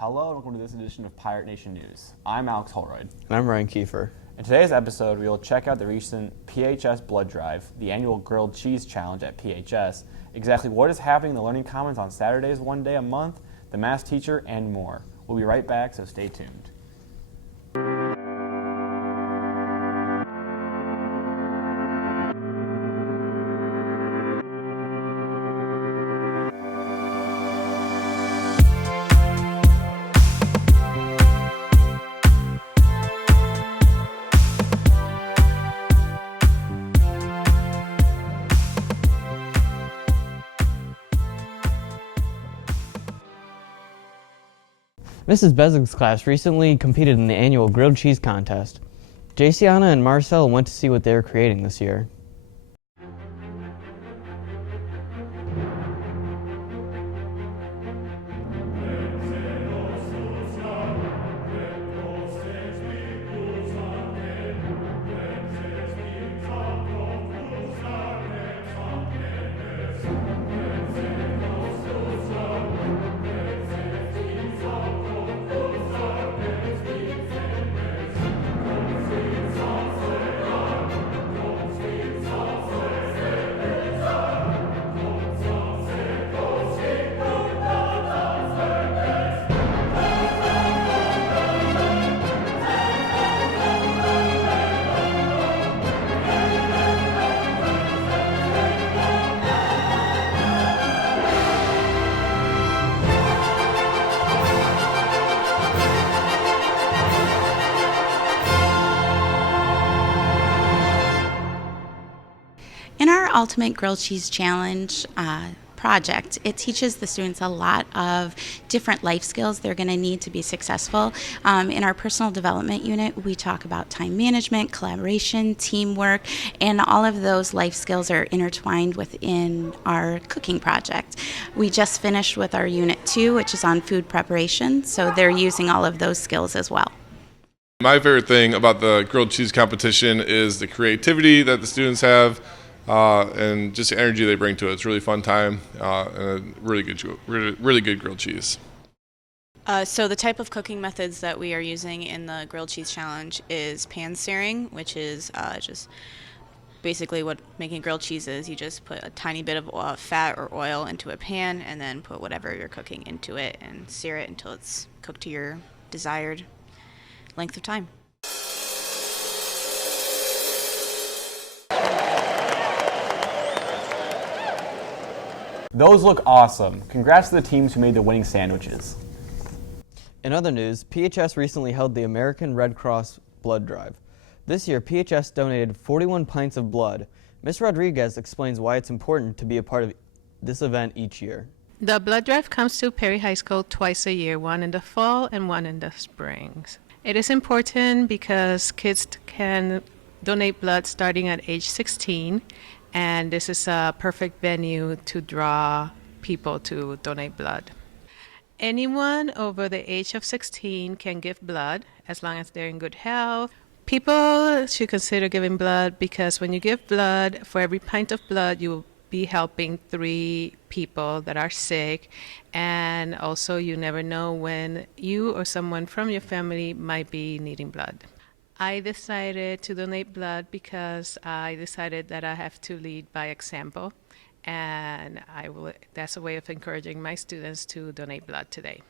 Hello and welcome to this edition of Pirate Nation News. I'm Alex Holroyd. And I'm Ryan Kiefer. In today's episode, we will check out the recent PHS Blood Drive, the annual Grilled Cheese Challenge at PHS, exactly what is happening in the Learning Commons on Saturdays one day a month, the math teacher, and more. We'll be right back, so stay tuned. Mrs. Besig's class recently competed in the annual grilled cheese contest. Jaciana and Marcel went to see what they were creating this year. In our Ultimate Grilled Cheese Challenge project, it teaches the students a lot of different life skills they're going to need to be successful. In our personal development unit, we talk about time management, collaboration, teamwork, and all of those life skills are intertwined within our cooking project. We just finished with our Unit 2, which is on food preparation, so they're using all of those skills as well. My favorite thing about the grilled cheese competition is the creativity that the students have. And just the energy they bring to it. It's a really fun time and a really good grilled cheese. So the type of cooking methods that we are using in the grilled cheese challenge is pan searing, which is just basically what making grilled cheese is. You just put a tiny bit of fat or oil into a pan and then put whatever you're cooking into it and sear it until it's cooked to your desired length of time. Those look awesome. Congrats to the teams who made the winning sandwiches. In other news, PHS recently held the American Red Cross Blood Drive. This year, PHS donated 41 pints of blood. Ms. Rodriguez explains why it's important to be a part of this event each year. The blood drive comes to Perry High School twice a year, one in the fall and one in the springs. It is important because kids can donate blood starting at age 16, and this is a perfect venue to draw people to donate blood. Anyone over the age of 16 can give blood as long as they're in good health. People should consider giving blood because when you give blood, for every pint of blood, you will be helping 3 people that are sick, and also you never know when you or someone from your family might be needing blood. I decided to donate blood because I decided that I have to lead by example, and that's a way of encouraging my students to donate blood today.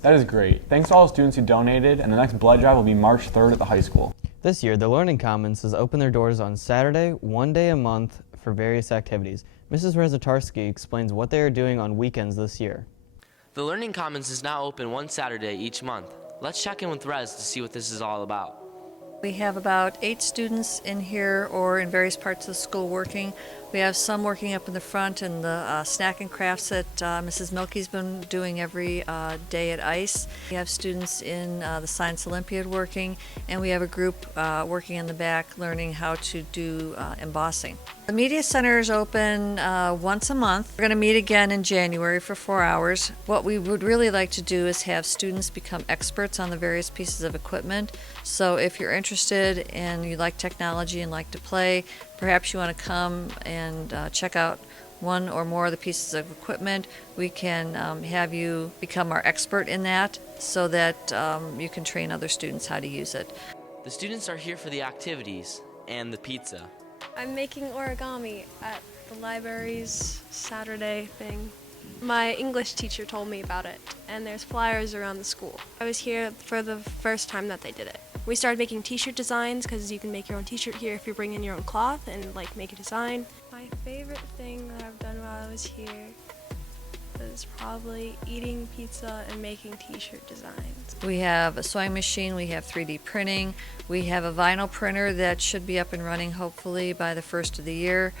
That is great. Thanks to all the students who donated, and the next blood drive will be March 3rd at the high school. This year, the Learning Commons has opened their doors on Saturday, one day a month, for various activities. Mrs. Rezatarski explains what they are doing on weekends this year. The Learning Commons is now open one Saturday each month. Let's check in with Rez to see what this is all about. We have about 8 students in here or in various parts of the school working. We have some working up in the front in the snack and crafts that Mrs. Milky's been doing every day at ICE. We have students in the Science Olympiad working, and we have a group working in the back learning how to do embossing. The Media Center is open once a month. We're going to meet again in January for 4 hours. What we would really like to do is have students become experts on the various pieces of equipment. So if you're interested and you like technology and like to play, perhaps you want to come and check out one or more of the pieces of equipment. We can have you become our expert in that so that you can train other students how to use it. The students are here for the activities and the pizza. I'm making origami at the library's Saturday thing. My English teacher told me about it, and there's flyers around the school. I was here for the first time that they did it. We started making t-shirt designs because you can make your own t-shirt here if you bring in your own cloth and like make a design. My favorite thing that I've done while I was here is probably eating pizza and making t-shirt designs. We have a sewing machine, we have 3D printing, we have a vinyl printer that should be up and running hopefully by the first of the year.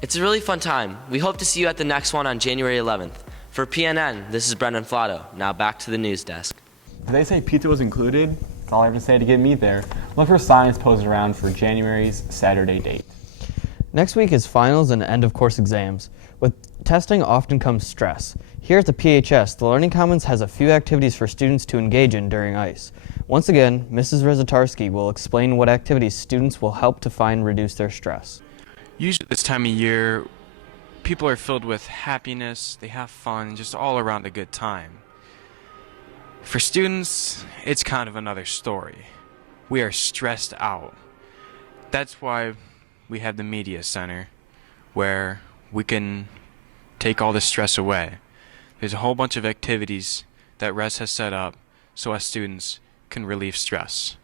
It's a really fun time. We hope to see you at the next one on January 11th. For PNN, this is Brendan Flotto. Now back to the news desk. Did they say pizza was included? That's all I have to say to get me there. Look for signs posted around for January's Saturday date. Next week is finals and end-of-course exams. With testing often comes stress. Here at the PHS, the Learning Commons has a few activities for students to engage in during ICE. Once again, Mrs. Rizatarski will explain what activities students will help to find reduce their stress. Usually this time of year, people are filled with happiness, they have fun, just all around a good time. For students, it's kind of another story. We are stressed out. That's why we have the Media Center, where we can take all the stress away. There's a whole bunch of activities that Res has set up so us students can relieve stress.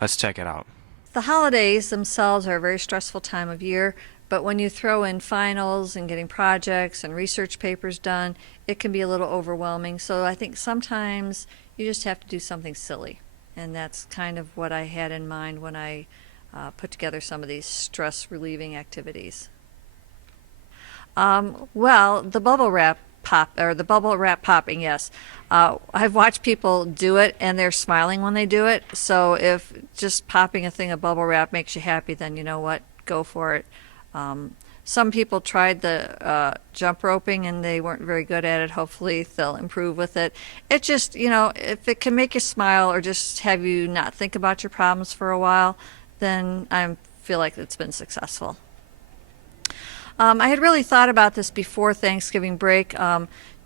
Let's check it out. The holidays themselves are a very stressful time of year, but when you throw in finals and getting projects and research papers done, it can be a little overwhelming. So I think sometimes you just have to do something silly. And that's kind of what I had in mind when I put together some of these stress relieving activities. Well, the bubble wrap popping, yes. I've watched people do it and they're smiling when they do it. So if just popping a thing of bubble wrap makes you happy, then you know what, go for it. Some people tried the jump roping and they weren't very good at it. Hopefully they'll improve with it. It just, you know, if it can make you smile or just have you not think about your problems for a while, then I feel like it's been successful. I had really thought about this before Thanksgiving break.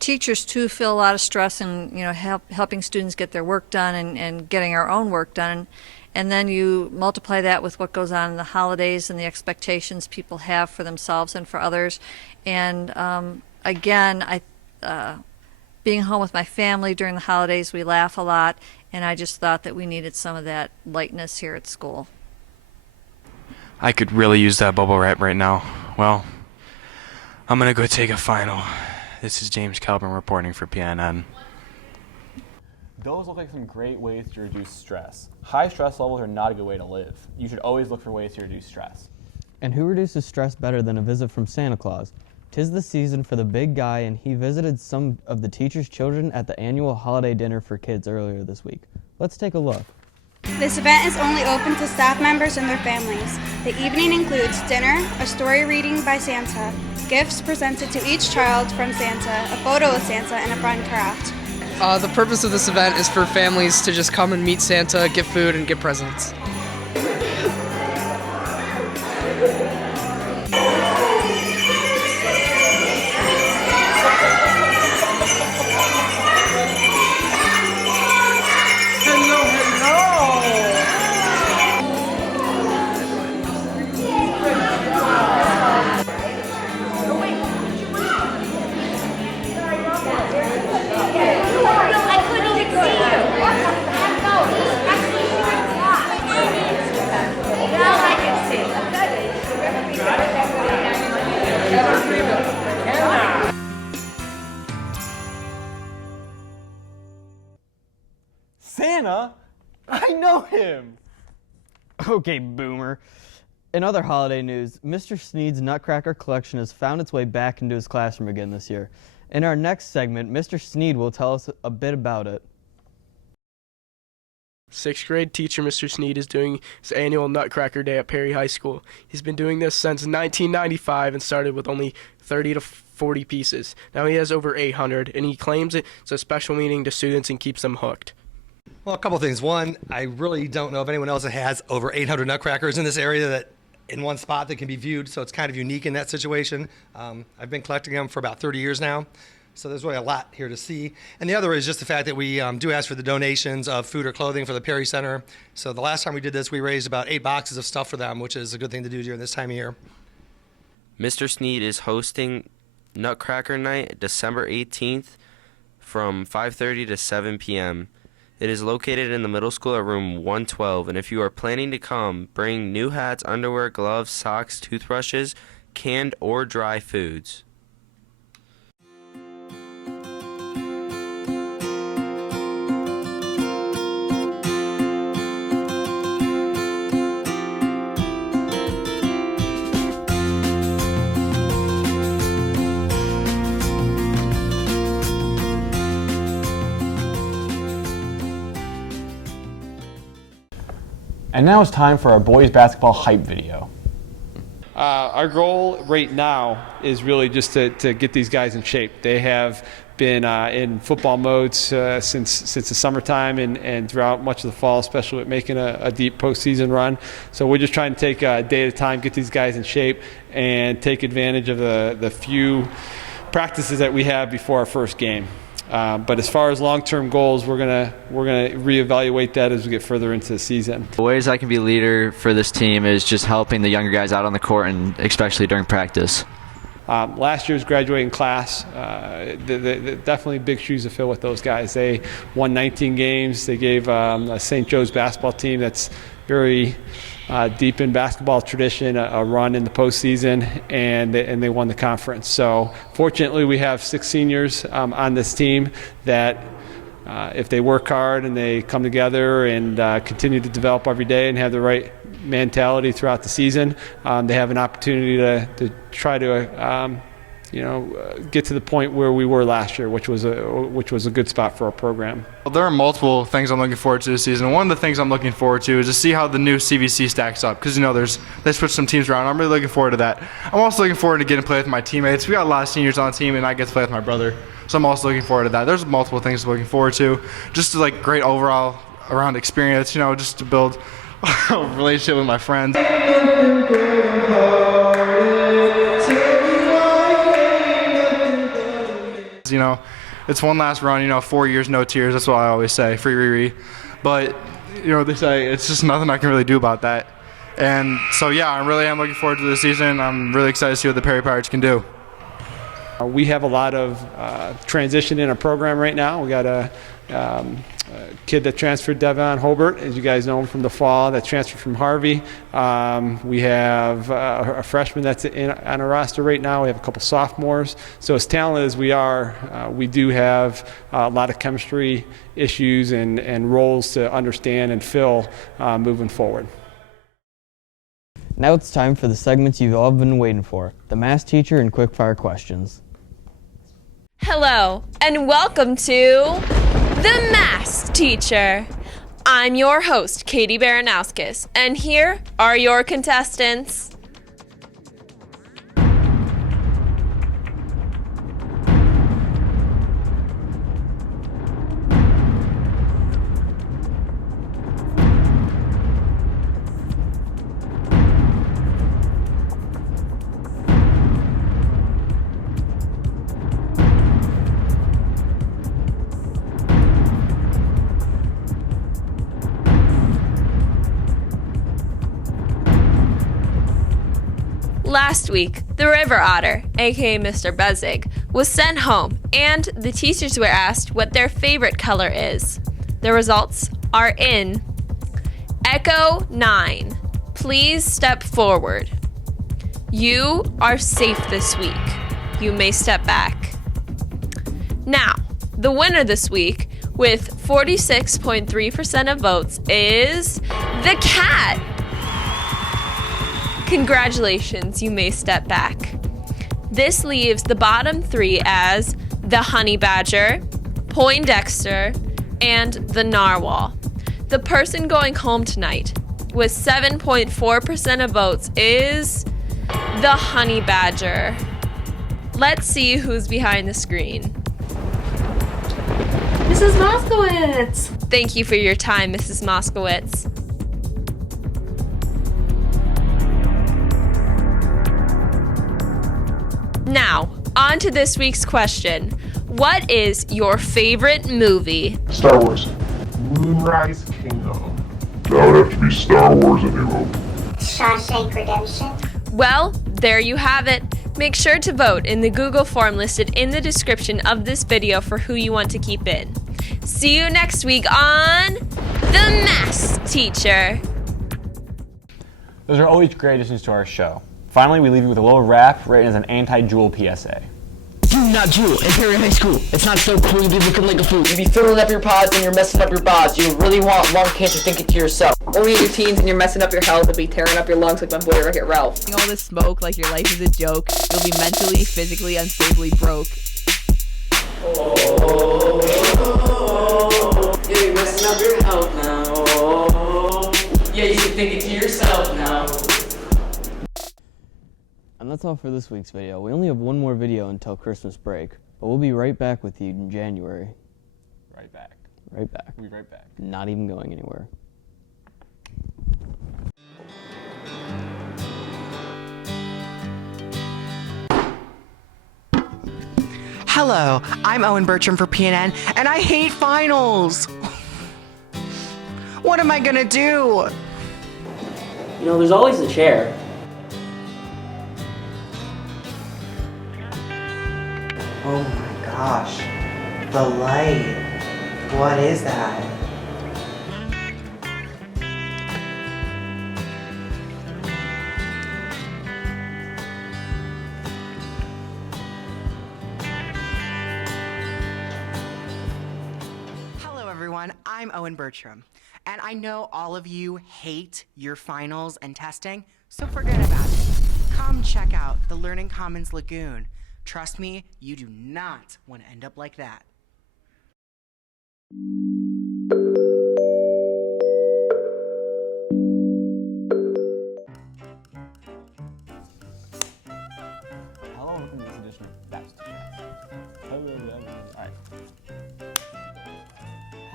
Teachers too feel a lot of stress in, you know, helping students get their work done and getting our own work done. And then you multiply that with what goes on in the holidays and the expectations people have for themselves and for others. And again, being home with my family during the holidays, we laugh a lot, and I just thought that we needed some of that lightness here at school. I could really use that bubble wrap right now. Well, I'm gonna go take a final. This is James Calvin reporting for PNN. Those look like some great ways to reduce stress. High stress levels are not a good way to live. You should always look for ways to reduce stress. And who reduces stress better than a visit from Santa Claus? 'Tis the season for the big guy, and he visited some of the teachers' children at the annual holiday dinner for kids earlier this week. Let's take a look. This event is only open to staff members and their families. The evening includes dinner, a story reading by Santa, gifts presented to each child from Santa, a photo with Santa, and a fun craft. The purpose of this event is for families to just come and meet Santa, get food, and get presents. Santa? I know him! Okay, boomer. In other holiday news, Mr. Sneed's Nutcracker collection has found its way back into his classroom again this year. In our next segment, Mr. Sneed will tell us a bit about it. Sixth grade teacher Mr. Sneed is doing his annual Nutcracker Day at Perry High School. He's been doing this since 1995 and started with only 30 to 40 pieces. Now he has over 800, and he claims it's a special meaning to students and keeps them hooked. Well, a couple of things. One, I really don't know of anyone else that has over 800 nutcrackers in this area that in one spot that can be viewed, so it's kind of unique in that situation. I've been collecting them for about 30 years now, so there's really a lot here to see. And the other is just the fact that we do ask for the donations of food or clothing for the Perry Center. So the last time we did this, we raised about 8 boxes of stuff for them, which is a good thing to do during this time of year. Mr. Sneed is hosting Nutcracker Night December 18th from 5:30 to 7 p.m. It is located in the middle school at room 112, and if you are planning to come, bring new hats, underwear, gloves, socks, toothbrushes, canned or dry foods. And now it's time for our boys basketball hype video. Our goal right now is really just to get these guys in shape. They have been in football modes since the summertime and throughout much of the fall, especially with making a deep postseason run. So we're just trying to take a day at a time, get these guys in shape, and take advantage of the few practices that we have before our first game. But as far as long-term goals, we're gonna reevaluate that as we get further into the season. The ways I can be a leader for this team is just helping the younger guys out on the court, and especially during practice. Last year's graduating class, definitely big shoes to fill with those guys. They won 19 games. They gave a St. Joe's basketball team that's very deep in basketball tradition a run in the postseason, and they won the conference. So fortunately, we have 6 seniors on this team that if they work hard and they come together and continue to develop every day and have the right mentality throughout the season, they have an opportunity to try to get to the point where we were last year, which was a good spot for our program. Well, there are multiple things I'm looking forward to this season. One of the things I'm looking forward to is to see how the new CVC stacks up, because they switched some teams around. I'm really looking forward to that. I'm also looking forward to getting to play with my teammates. We got a lot of seniors on the team, and I get to play with my brother, so I'm also looking forward to that. There's multiple things I'm looking forward to. Just great overall around experience, just to build a relationship with my friends. It's one last run, 4 years, no tears. That's what I always say, free Riri. But, they say it's just nothing I can really do about that. And so, yeah, I really am looking forward to this season. I'm really excited to see what the Perry Pirates can do. We have a lot of transition in our program right now. We got a kid that transferred, Devon Hobart, as you guys know him from the fall, that transferred from Harvey. We have a freshman that's on our roster right now. We have a couple sophomores. So as talented as we are, we do have a lot of chemistry issues and roles to understand and fill moving forward. Now it's time for the segments you've all been waiting for, the Math Teacher and Quickfire Questions. Hello, and welcome to The Math Teacher. I'm your host, Katie Baranowskis, and here are your contestants. Last week, the river otter, aka Mr. Bezig, was sent home, and the teachers were asked what their favorite color is. The results are in. Echo 9, please step forward. You are safe this week. You may step back. Now, the winner this week, with 46.3% of votes, is the cat. Congratulations, you may step back. This leaves the bottom 3 as the honey badger, Poindexter, and the narwhal. The person going home tonight with 7.4% of votes is the honey badger. Let's see who's behind the screen. Mrs. Moskowitz! Thank you for your time, Mrs. Moskowitz. Now, on to this week's question. What is your favorite movie? Star Wars. Moonrise Kingdom. That would have to be Star Wars A New Hope. Shawshank Redemption. Well, there you have it. Make sure to vote in the Google form listed in the description of this video for who you want to keep in. See you next week on The Math Teacher. Those are always great additions to our show. Finally, we leave you with a little rap written as an anti-Juul PSA. Do not Juul in Perry High School. It's not so cool, you be looking like a fool. You be filling up your pods and you're messing up your bods. You really want lung cancer, think it to yourself. Only in your teens and you're messing up your health and be tearing up your lungs like my boy Wreck-It Ralph. All this smoke like your life is a joke. You'll be mentally, physically, unstably broke. Yeah, you're messing up your health now. Yeah, you should think it to yourself now. And that's all for this week's video. We only have one more video until Christmas break, but we'll be right back with you in January. Right back. Right back. We'll be right back. Not even going anywhere. Hello, I'm Owen Bertram for PNN, and I hate finals. What am I gonna do? You know, there's always a chair. Oh my gosh, the light. What is that? Hello everyone, I'm Owen Bertram, and I know all of you hate your finals and testing, so forget about it. Come check out the Learning Commons Lagoon. Trust me, you do not want to end up like that. Hello, and welcome to this edition of That's the Chat. Alright.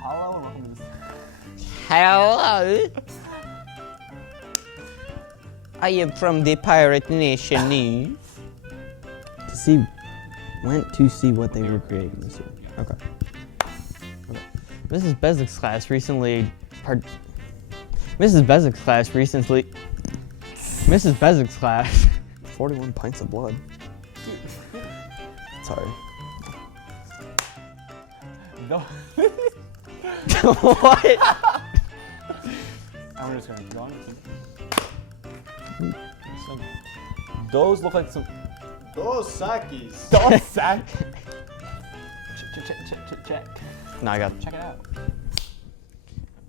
Hello, and welcome to this. Hello. I am from the Pirate Nation News. Went to see what they were creating this year. Okay. Mrs. Bezik's class recently. Mrs. Bezik's class. 41 pints of blood. Sorry. No. What? I'm just gonna go on. Those look like some. Dos Sakis. Dos Sakis. Check. No, I got it. Check it out.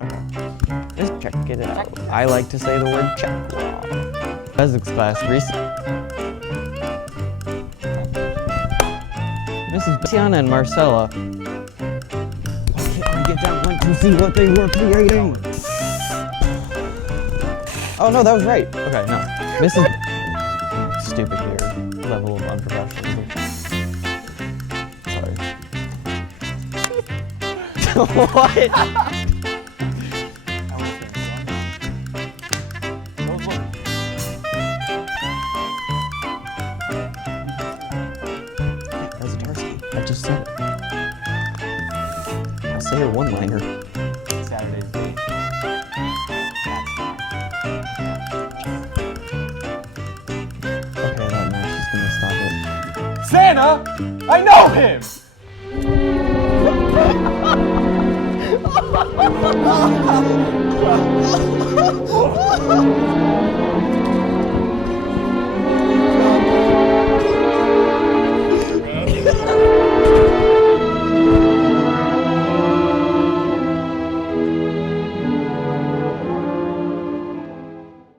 Okay. Just check it out. I like to say the word check. Physics class Mrs. Tiana and Marcella. Why can't we get down? Went to see what they were creating. Oh no, that was right. Okay, no. Mrs. Stupid here. Level of unprofessionalism. Sorry. What? Razatarsky. I just said it. I'll say your one-liner. Saturday's day. Okay, that match is gonna stop it. Santa! I know him!